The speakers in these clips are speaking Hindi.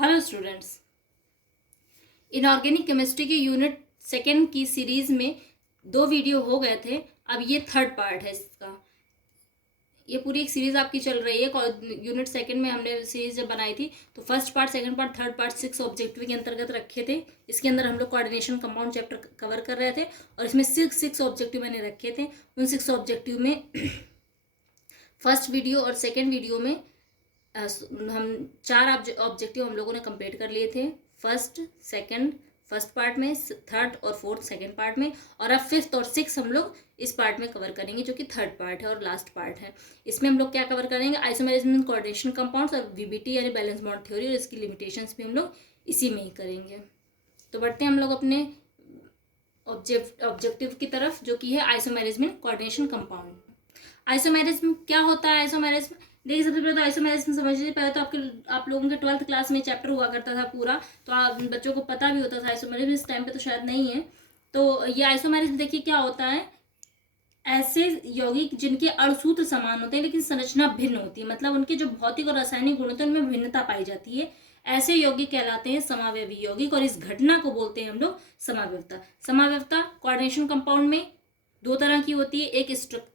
हेलो स्टूडेंट्स, इनऑर्गेनिक केमिस्ट्री की यूनिट सेकेंड की सीरीज में 2 वीडियो हो गए थे। अब ये थर्ड पार्ट है इसका। ये पूरी एक सीरीज आपकी चल रही है। यूनिट सेकेंड में हमने सीरीज जब बनाई थी तो first part, second part, third part 6 objective के अंतर्गत रखे थे। इसके अंदर हम लोग कोऑर्डिनेशन कंपाउंड चैप्टर कवर कर रहे थे और इसमें 6 ऑब्जेक्टिव मैंने रखे थे। उन 6 ऑब्जेक्टिव में फर्स्ट वीडियो और सेकेंड वीडियो में हम 4 ऑब्जेक्टिव हम लोगों ने कंप्लीट कर लिए थे। फर्स्ट पार्ट में, थर्ड और फोर्थ सेकंड पार्ट में, और अब फिफ्थ और सिक्स हम लोग इस पार्ट में कवर करेंगे जो कि थर्ड पार्ट है और लास्ट पार्ट है। इसमें हम लोग क्या कवर करेंगे? आइसोमेरिज्म, कोऑर्डिनेशन कंपाउंड्स और वीबीटी यानी बैलेंस बॉन्ड थ्योरी और इसकी लिमिटेशंस भी हम लोग इसी में ही करेंगे। तो बढ़ते हैं हम लोग अपने ऑब्जेक्टिव की तरफ, जो कि है आइसोमेरिज्म, कोऑर्डिनेशन कंपाउंड। आइसोमेरिज्म क्या होता है? आइसोमेरिज्म देखिए, सबसे पहले तो आइसोमेरिज्म समझ लीजिए। पहले तो आप लोगों के 12th क्लास में चैप्टर हुआ करता था पूरा, तो आप बच्चों को पता भी होता था आइसोमेरिज्म। इस टाइम पे तो शायद नहीं है। तो ये आइसोमेरिज्म देखिए क्या होता है। ऐसे यौगिक जिनके अणुसूत्र समान होते हैं लेकिन संरचना भिन्न होती है, मतलब उनके जो भौतिक और रासायनिक गुण होते हैं उनमें भिन्नता पाई जाती है, ऐसे यौगिक कहलाते हैं समावयवी यौगिक। और इस घटना को बोलते हैं हम लोग समावयवता। समावयवता कोऑर्डिनेशन कंपाउंड में 2 तरह की होती है, एक स्ट्रक्चरल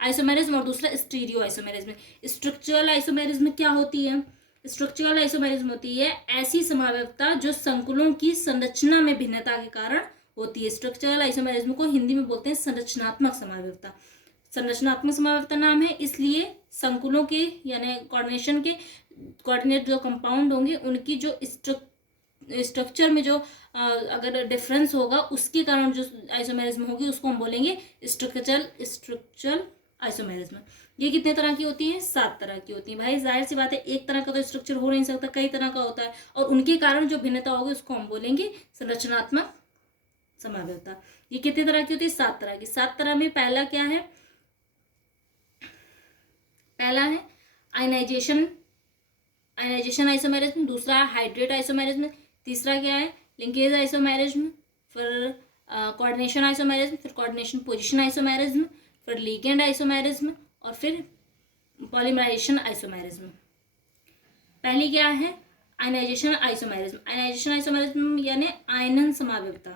आइसोमेरिज्म और दूसरा स्टीरियो आइसोमेरिज्म। स्ट्रक्चरल आइसोमेरिज्म क्या होती है? स्ट्रक्चरल आइसोमेरिज्म होती है ऐसी समावयवता जो संकुलों की संरचना में भिन्नता के कारण होती है। स्ट्रक्चरल आइसोमेरिज्म को हिंदी में बोलते हैं संरचनात्मक समावयवता। संरचनात्मक समावयवता नाम है इसलिए संकुलों के यानी कोऑर्डिनेशन के कोऑर्डिनेट जो कंपाउंड होंगे उनकी जो स्ट्रक्चर में जो अगर डिफरेंस होगा उसके कारण जो आइसोमेरिज्म होगी उसको हम बोलेंगे स्ट्रक्चरल आइसोमेरिज्म। ये कितने तरह की होती है? 7 तरह की होती है। भाई जाहिर सी बात है, एक तरह का तो स्ट्रक्चर हो नहीं सकता, कई तरह का होता है और उनके कारण जो भिन्नता होगी उसको हम बोलेंगे संरचनात्मक समावयवता। ये कितने तरह की होती है? 7 तरह की। 7 तरह में पहला क्या है? पहला है आयनाइजेशन आइसोमेरिज्म, दूसरा हाइड्रेट आइसोमेरिज्म, तीसरा क्या है? लिंकेज आइसोमेरिज्म, फिर कोऑर्डिनेशन आइसोमेरिज्म, फिर कोऑर्डिनेशन पोजीशन आइसोमेरिज्म, फिर लिगेंड आइसोमेरिज्म और फिर पॉलीमराइजेशन आइसोमेरिज्म। पहली क्या है? Ionization isomerism. आयनाइजेशन आइसोमेरिज्म यानी आयनन समावयवता।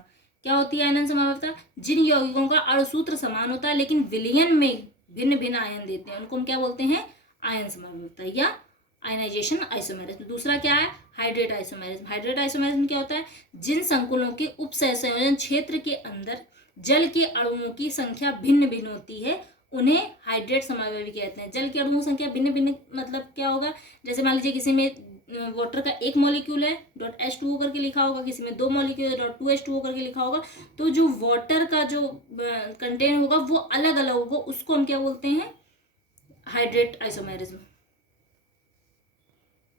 क्या होती है आयनन समावयवता? जिन यौगिकों का अणुसूत्र समान होता है लेकिन विलयन में भिन्न भिन्न आयन देते हैं उनको हम क्या बोलते हैं? आयन समावयवता या आयनाइजेशन आइसोमेरिज्म। दूसरा क्या है? Hydrate isomerism. हाइड्रेट आइसोमेरिज्म क्या होता है? जिन संकुलों के उपसंयोजन क्षेत्र के अंदर जल के अणुओं की संख्या भिन्न भिन्न होती है उन्हें हाइड्रेट समावयवी कहते हैं। जल के अणुओं की संख्या भिन्न भिन्न मतलब क्या होगा? जैसे मान लीजिए किसी में वाटर का एक मॉलिक्यूल है .H2O करके लिखा होगा, किसी में 2 मॉलिक्यूल है .2H2O करके लिखा होगा, तो जो वाटर का जो कंटेंट होगा वो अलग अलग होगा, उसको हम क्या बोलते हैं? Hydrate isomerism.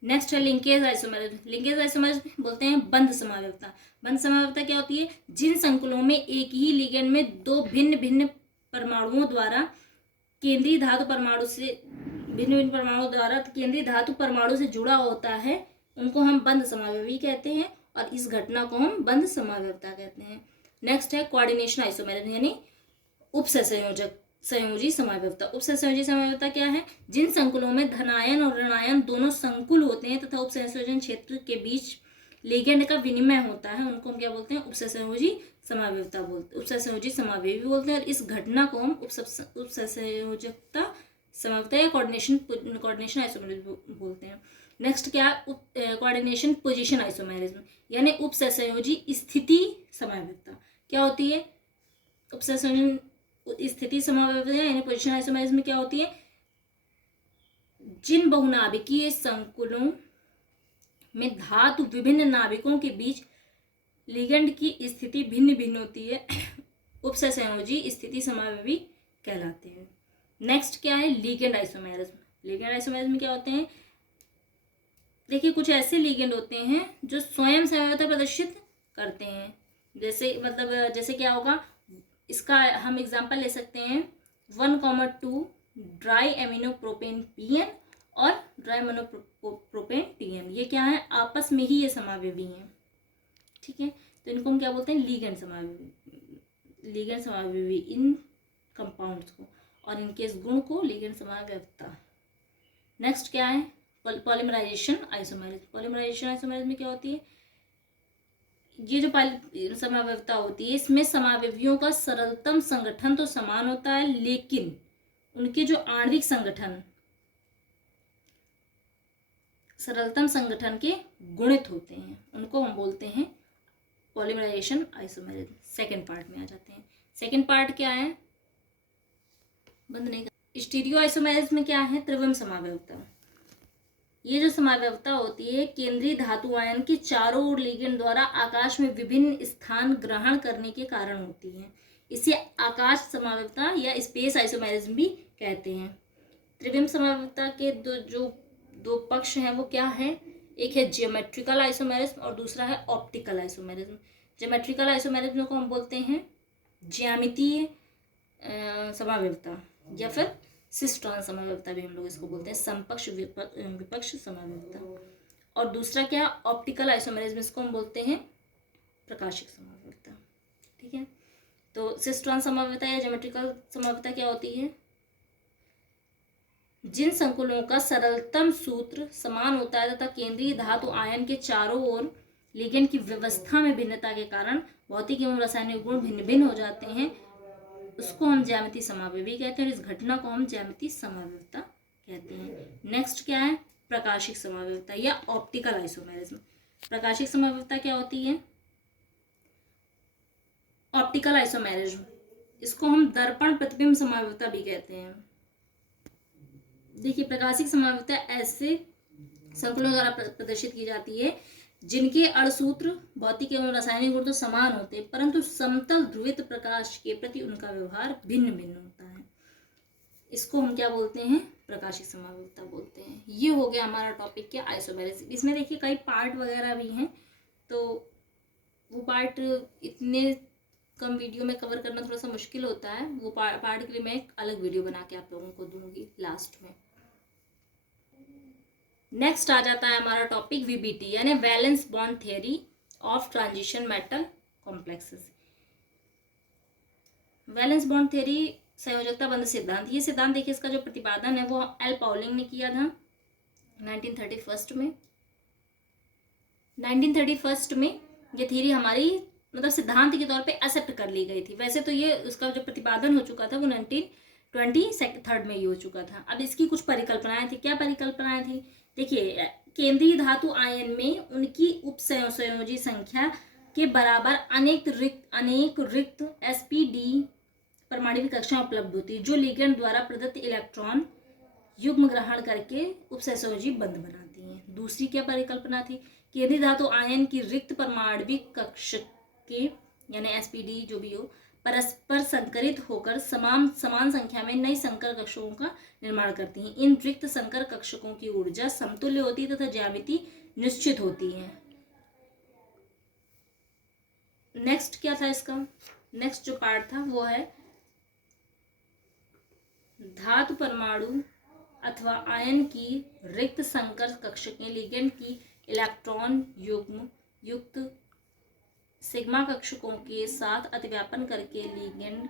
नेक्स्ट है लिंकेज आइसोमेरिज्म। लिंकेज आइसोमेरिज्म बोलते हैं बंध समावयवता। बंध समावयवता क्या होती है? जिन संकुलों में एक ही लिगेंड में 2 भिन्न भिन्न परमाणुओं द्वारा केंद्रीय धातु परमाणु से जुड़ा होता है उनको हम बंध समावयवी कहते हैं और इस घटना को हम बंध समावयवता कहते हैं। नेक्स्ट है कोऑर्डिनेशन आइसोमेरिज्म यानी उपसंयोजी समावयवता। उपसंयोजी समावयवता क्या है? जिन संकुलों में धनायन और ऋणायन दोनों संकुल होते हैं तथा उपसंयोजन क्षेत्र के बीच लिगेंड का विनिमय होता है उनको हम क्या बोलते हैं? उपसंयोजी समावयवता बोलते, उपसंयोजी समावयवी बोलते हैं और इस घटना को हम उपसंयोजकता समावयवता या कोऑर्डिनेशन आइसोमेरिज्म बोलते हैं। नेक्स्ट क्या? कोऑर्डिनेशन पोजीशन आइसोमेरिज्म यानी उपसंयोजी स्थिति समावयवता। क्या होती है उपसंयोजन स्थिति समावयवता यानी पोजीशन आइसोमेरिज्म? क्या होती है? जिन बहुनाभिकीय संकुलों में धातु विभिन्न नाभिकों के बीच लिगेंड की स्थिति भिन्न भिन्न होती है उपसंयोजी स्थिति समावयवी कहलाते हैं। नेक्स्ट क्या है? Ligand isomerism. लिगेंड आइसोमेरिज्म क्या होते हैं? देखिए, कुछ ऐसे लिगेंड होते हैं जो स्वयं समावयवता प्रदर्शित करते हैं। जैसे क्या होगा? इसका हम एग्जांपल ले सकते हैं 1,2 ड्राई एमिनो प्रोपेन PN और ड्राई मोनोप्रोपेन TN। ये क्या है? आपस में ही ये समावयवी हैं। ठीक है, तो इनको हम क्या बोलते हैं? लिगेंड समावयवी इन कंपाउंड्स को और इनके इस गुण को लिगेंड समावयवता। नेक्स्ट क्या है? Polymerisation isomerism. पॉलीमराइजेशन आइसोमेरिज्म में क्या होती है, ये जो समावयवता होती है इसमें समावयवियों का सरलतम संगठन तो समान होता है, लेकिन उनके जो आणविक संगठन सरलतम संगठन के गुणित होते हैं, उनको हम बोलते हैं पॉलीमराइजेशन आइसोमेरिज्म। सेकेंड पार्ट में आ जाते हैं। सेकेंड पार्ट क्या है, बंद नहीं कर। स्टीरियो आइसोमेरिज्म में क्या है, त्रिविम समावयवता। ये जो समावयवता होती है केंद्रीय धातु आयन के चारों ओर लिगेंड द्वारा आकाश में विभिन्न स्थान ग्रहण करने के कारण होती है। इसे आकाश समावयवता या स्पेस आइसोमेरिज्म भी कहते हैं। त्रिविम समावयवता के दो पक्ष हैं, वो क्या है, एक है जियोमेट्रिकल आइसोमेरिज्म और दूसरा है ऑप्टिकल आइसोमेरिज्म। जियोमेट्रिकल आइसोमेरिज्म को हम बोलते हैं ज्यामितीय समावयवता या फिर सिस्ट्रॉन समावयवता भी हम लोग इसको बोलते हैं, समपक्ष विपक्ष समावयवता। और दूसरा क्या, ऑप्टिकल आइसोमेरिज्म, इसको हम बोलते हैं प्रकाशिक समावयवता। ठीक है, तो सिस्ट्रॉन समावयवता या ज्योमेट्रिकल समावयवता क्या होती है, जिन संकुलों का सरलतम सूत्र समान होता है तथा केंद्रीय धातु आयन के चारों ओर लिगेंड की व्यवस्था में भिन्नता के कारण भौतिक एवं रासायनिक गुण भिन्न भिन्न हो जाते हैं, उसको हम ज्यामितीय समावयवी कहते हैं और इस घटना को हम ज्यामितीय समावयवता कहते हैं। नेक्स्ट क्या है, प्रकाशिक समावयवता या ऑप्टिकल आइसोमेरिज्म। प्रकाशिक समावयवता क्या होती है, ऑप्टिकल आइसोमेरिज्म, इसको हम दर्पण प्रतिबिंब समावयवता भी कहते हैं। देखिए, प्रकाशिक समावयवता ऐसे संकुलों द्वारा प्रदर्शित की जाती है जिनके अणसूत्र भौतिक एवं रासायनिक गुण तो समान होते हैं, परंतु समतल ध्रुवित प्रकाश के प्रति उनका व्यवहार भिन्न भिन्न होता है। इसको हम क्या बोलते हैं, प्रकाशिक समावयवता बोलते हैं। ये हो गया हमारा टॉपिक क्या, आइसोमेरिज्म। इसमें देखिए कई पार्ट वगैरह भी हैं, तो वो पार्ट इतने कम वीडियो में कवर करना थोड़ा सा मुश्किल होता है। वो पार्ट के लिए मैं एक अलग वीडियो बना के आप लोगों को दूंगी लास्ट में। नेक्स्ट आ जाता है हमारा टॉपिक वीबीटी यानी valence bond theory of transition metal complexes. Valence bond theory संयोजकता बंध सिद्धांत। ये सिद्धांत देखिए, इसका जो प्रतिपादन है वो एल पाउलिंग ने किया था 1931 में। 1931 में ये थ्योरी हमारी मतलब सिद्धांत के तौर पे एक्सेप्ट कर ली गई थी। वैसे तो ये उसका जो प्रतिपादन हो चुका था वो 1923 में ही हो चुका था। अब इसकी कुछ परिकल्पनाएं थी। क्या परिकल्पनाएं थी, देखिए, केंद्रीय धातु आयन में उनकी उपसंयोजी संख्या के बराबर अनेक रिक्त sp_d परमाणु कक्षाएं उपलब्ध होती है जो लिगेंड द्वारा प्रदत्त इलेक्ट्रॉन युग्म ग्रहण करके उपसंयोजी बंध बनाती हैं। दूसरी क्या परिकल्पना थी, केंद्रीय धातु आयन की रिक्त परमाणविक कक्ष के यानी sp_d जो भी हो परस्पर संकरित होकर समान संख्या में नई संकर कक्षकों का निर्माण करती हैं। इन रिक्त संकर कक्षकों की ऊर्जा समतुल्य होती है तथा ज्यामिति निश्चित होती है। नेक्स्ट क्या था इसका, नेक्स्ट जो पार्ट था वो है धातु परमाणु अथवा आयन की रिक्त संकर कक्षकें लिगेंड की इलेक्ट्रॉन युग्म युक्त सिग्मा कक्षकों के साथ अतिव्यापन करके लिगेंड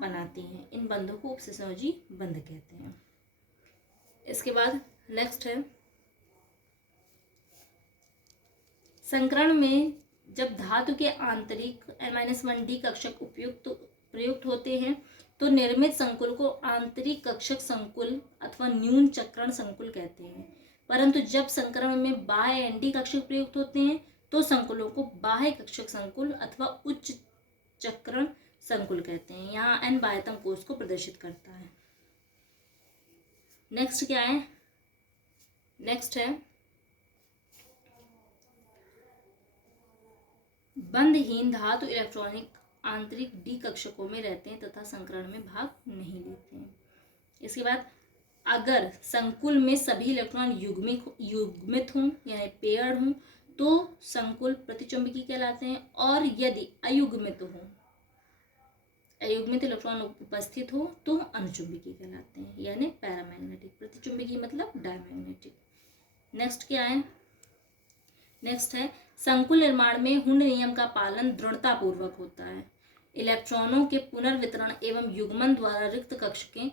बनाती हैं। इन बंधों को उपसंयोजी बंध कहते हैं। इसके बाद नेक्स्ट है संकरण में जब धातु के आंतरिक N-1D कक्षक प्रयुक्त होते हैं तो निर्मित संकुल को आंतरिक कक्षक संकुल अथवा न्यून चक्रण संकुल कहते हैं, परंतु जब संकरण में बाह्य ND कक्षक प्रयुक्त होते हैं तो संकुलों को बाह्य कक्षक संकुल अथवा उच्च चक्रण संकुल कहते हैं। यहाँ N बाह्यतम कोष को प्रदर्शित करता है। नेक्स्ट क्या है, नेक्स्ट है बंधहीन धातु इलेक्ट्रॉनिक आंतरिक D कक्षकों में रहते हैं तथा संकरण में भाग नहीं लेते हैं। इसके बाद अगर संकुल में सभी इलेक्ट्रॉन युग्मित हों यानी पेयर्ड हों तो संकुल प्रतिचुंबकीय कहलाते हैं, और यदि अयुग्मित इलेक्ट्रॉन उपस्थित हो तो अनुचुंबकीय कहलाते हैं यानी पैरामैग्नेटिक। प्रतिचुंबकीय मतलब डायमैग्नेटिक। नेक्स्ट क्या है, नेक्स्ट है संकुल निर्माण में हुंड नियम का पालन दृढ़ता पूर्वक होता है। इलेक्ट्रॉनों के पुनर्वितरण एवं युग्मन द्वारा रिक्त कक्षकें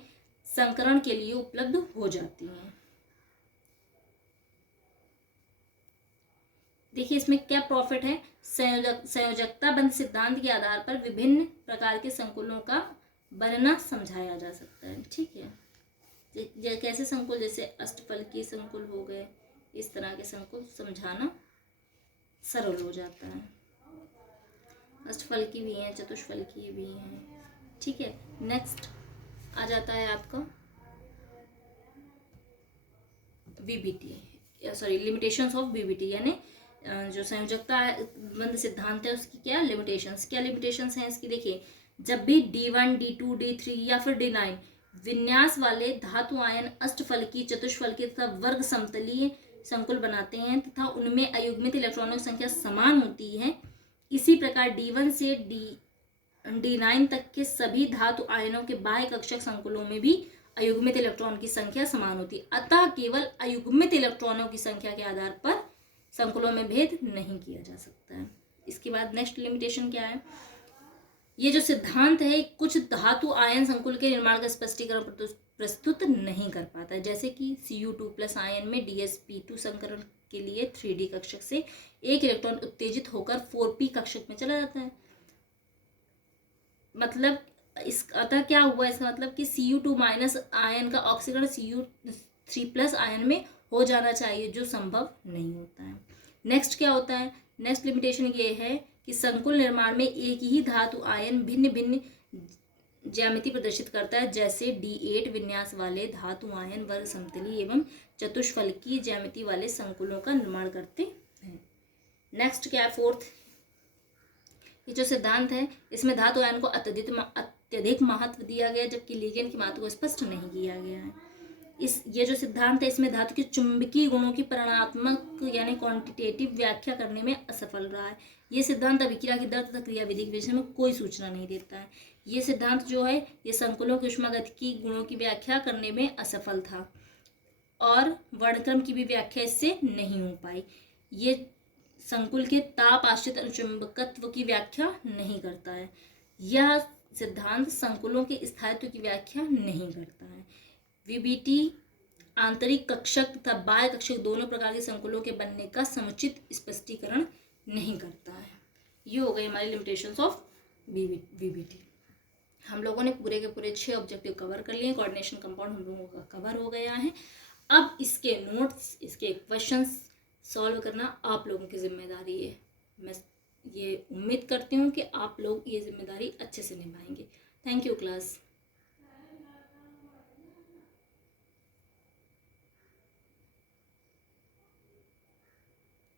संकरण के लिए उपलब्ध हो जाती हैं। देखिए इसमें क्या प्रॉफिट है, संयोजकता बंध सिद्धांत के आधार पर विभिन्न प्रकार के संकुलों का बनना समझाया जा सकता है। ठीक है, कैसे संकुल, जैसे अष्टफलकीय संकुल हो गए, इस तरह के संकुल समझाना सरल हो जाता है। अष्टफलकी भी हैं, चतुष्फलकीय भी हैं। ठीक है, नेक्स्ट आ जाता है आपका VBT, sorry limitations of VBT, यानी जो संयोजकता बंध सिद्धांत है उसकी क्या लिमिटेशंस हैं इसकी। देखिए, जब भी D1, D2, D3 या फिर D9 विन्यास वाले धातु आयन अष्टफलकीय, चतुष्फलकीय तथा वर्ग समतलीय संकुल बनाते हैं तथा उनमें अयुग्मित इलेक्ट्रॉनों की संख्या समान होती है, इसी प्रकार D1 से D9 तक के सभी धातु आयनों के बाह्य कक्षक संकुलों में भी अयुग्मित इलेक्ट्रॉन की संख्या समान होती है। अतः केवल अयुग्मित इलेक्ट्रॉनों की संख्या के आधार पर संकुलों में भेद नहीं किया जा सकता है। इसके बाद नेक्स्ट लिमिटेशन क्या है, ये जो सिद्धांत है कुछ धातु आयन संकुल के निर्माण का स्पष्टीकरण प्रस्तुत नहीं कर पाता है, जैसे कि Cu2+ आयन में DsP2 संकरण के लिए 3D कक्षक से एक इलेक्ट्रॉन उत्तेजित होकर 4p कक्षक में चला जाता है। मतलब इस अतः क्या हुआ, इसका मतलब कि Cu2- आयन का ऑक्सीकरण Cu3+ आयन में हो जाना चाहिए, जो संभव नहीं होता है। नेक्स्ट क्या होता है, नेक्स्ट लिमिटेशन ये है कि संकुल निर्माण में एक ही धातु आयन भिन्न भिन्न ज्यामिति प्रदर्शित करता है, जैसे D8 विन्यास वाले धातु आयन वर्ग समतलीय एवं चतुष्फलकीय ज्यामिति वाले संकुलों का निर्माण करते हैं। नेक्स्ट क्या है, फोर्थ, ये जो सिद्धांत है इसमें धातु आयन को अत्यधिक महत्व दिया गया, जबकि लिगेंड के महत्व को स्पष्ट नहीं किया गया है। ये जो सिद्धांत है इसमें धातु के चुंबकीय गुणों की परिमाणात्मक यानी क्वांटिटेटिव व्याख्या करने में असफल रहा है। ये सिद्धांत अभिक्रिया की दर तथा क्रियाविधि के विषय में कोई सूचना नहीं देता है। ये सिद्धांत जो है ये संकुलों के ऊष्मागतिकी गुणों की व्याख्या करने में असफल था और वर्णक्रम की भी व्याख्या इससे नहीं हो पाई। ये संकुल के ताप आश्रित अनुचुंबकत्व की व्याख्या नहीं करता है। यह सिद्धांत संकुलों के स्थायित्व की व्याख्या नहीं करता है। वीबीटी आंतरिक कक्षक तथा बाह्य कक्षक दोनों प्रकार के संकुलों के बनने का समुचित स्पष्टीकरण नहीं करता है। ये हो गए हमारे लिमिटेशंस ऑफ वीबीटी। हम लोगों ने पूरे के पूरे 6 ऑब्जेक्टिव कवर कर लिए। कोऑर्डिनेशन कंपाउंड हम लोगों का कवर हो गया है। अब इसके नोट्स, इसके क्वेश्चंस सॉल्व करना आप लोगों की जिम्मेदारी है। मैं ये उम्मीद करती हूँ कि आप लोग ये जिम्मेदारी अच्छे से निभाएंगे। Thank you class.